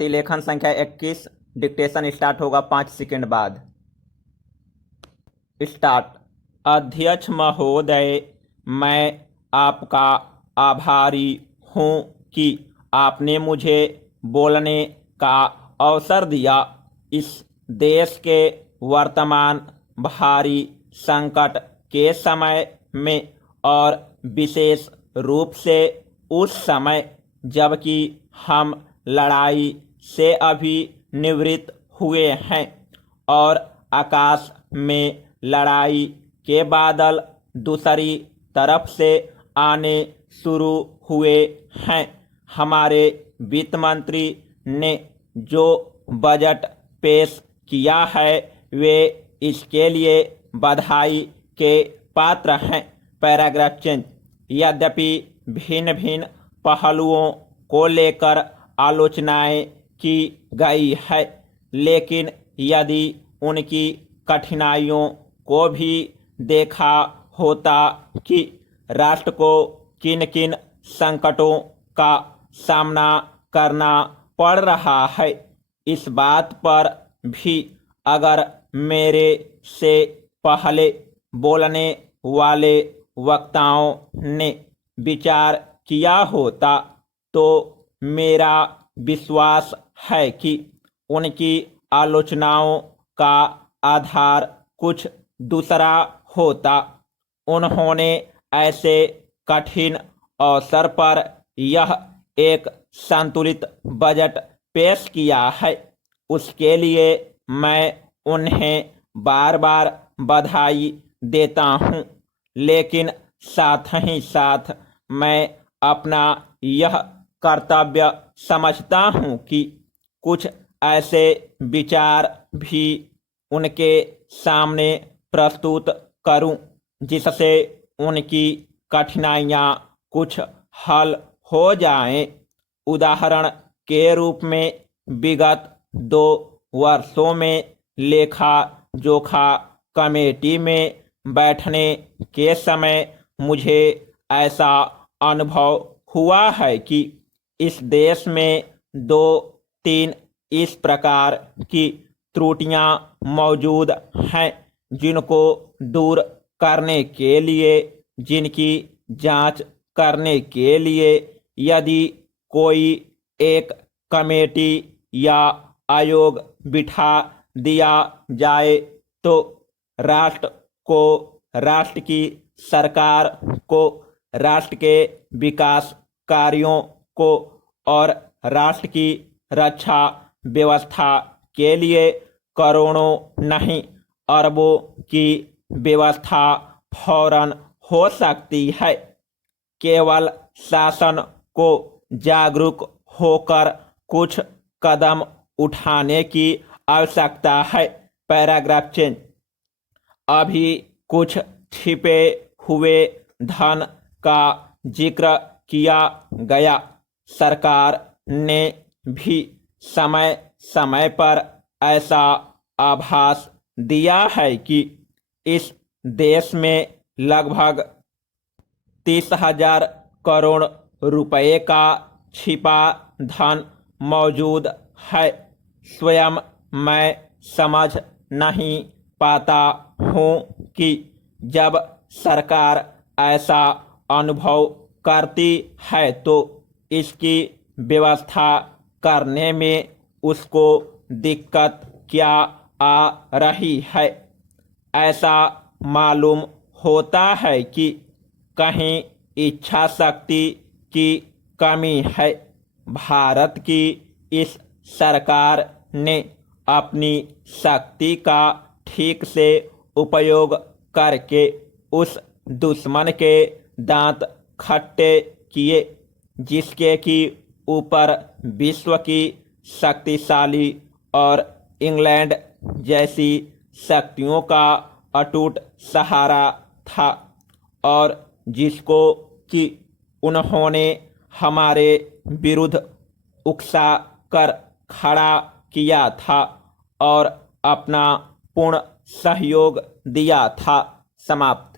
लेखन संख्या 21। Dictation start होगा 5 सेकंड बाद। स्टार्ट। अध्यक्ष महोदय, मैं आपका आभारी हूँ कि आपने मुझे बोलने का अवसर दिया। इस देश के वर्तमान भारी संकट के समय में और विशेष रूप से उस समय जबकि हम लड़ाई से अभी निवृत्त हुए हैं और आकाश में लड़ाई के बादल दूसरी तरफ से आने शुरू हुए हैं। हमारे वित्त मंत्री ने जो बजट पेश किया है वे इसके लिए बधाई के पात्र हैं। Paragraph change. यद्यपि भिन्न भिन्न पहलुओं को लेकर आलोचनाएं की गई है, लेकिन यदि उनकी कठिनाइयों को भी देखा होता कि राष्ट्र को किन किन संकटों का सामना करना पड़ रहा है, इस बात पर भी अगर मेरे से पहले बोलने वाले वक्ताओं ने विचार किया होता तो मेरा विश्वास है कि उनकी आलोचनाओं का आधार कुछ दूसरा होता। उन्होंने ऐसे कठिन अवसर पर यह एक संतुलित बजट पेश किया है, उसके लिए मैं उन्हें बार बार बधाई देता हूं, लेकिन साथ ही साथ मैं अपना यह कर्तव्य समझता हूं कि कुछ ऐसे विचार भी उनके सामने प्रस्तुत करूं जिससे उनकी कठिनाइयां कुछ हल हो जाएं। उदाहरण के रूप में विगत 2 वर्षों में लेखा जोखा कमेटी में बैठने के समय मुझे ऐसा अनुभव हुआ है कि इस देश में 2-3 इस प्रकार की त्रुटियां मौजूद हैं जिनको दूर करने के लिए, जिनकी जांच करने के लिए यदि कोई एक कमेटी या आयोग बिठा दिया जाए तो राष्ट्र को, राष्ट्र की सरकार को, राष्ट्र के विकास कार्यों को और राष्ट्र की रक्षा व्यवस्था के लिए करोड़ों नहीं अरबों की व्यवस्था फौरन हो सकती है। केवल शासन को जागरूक होकर कुछ कदम उठाने की आवश्यकता है। Paragraph change. अभी कुछ छिपे हुए धन का जिक्र किया गया। सरकार ने भी समय समय पर ऐसा आभास दिया है कि इस देश में लगभग 30,000 करोड़ रुपए का छिपा धन मौजूद है। स्वयं मैं समझ नहीं पाता हूँ कि जब सरकार ऐसा अनुभव करती है तो इसकी व्यवस्था करने में उसको दिक्कत क्या आ रही है। ऐसा मालूम होता है कि कहीं इच्छा शक्ति की कमी है। भारत की इस सरकार ने अपनी शक्ति का ठीक से उपयोग करके उस दुश्मन के दांत खट्टे किए जिसके कि ऊपर विश्व की शक्तिशाली और इंग्लैंड जैसी शक्तियों का अटूट सहारा था और जिसको कि उन्होंने हमारे विरुद्ध उकसा कर खड़ा किया था और अपना पूर्ण सहयोग दिया था। समाप्त।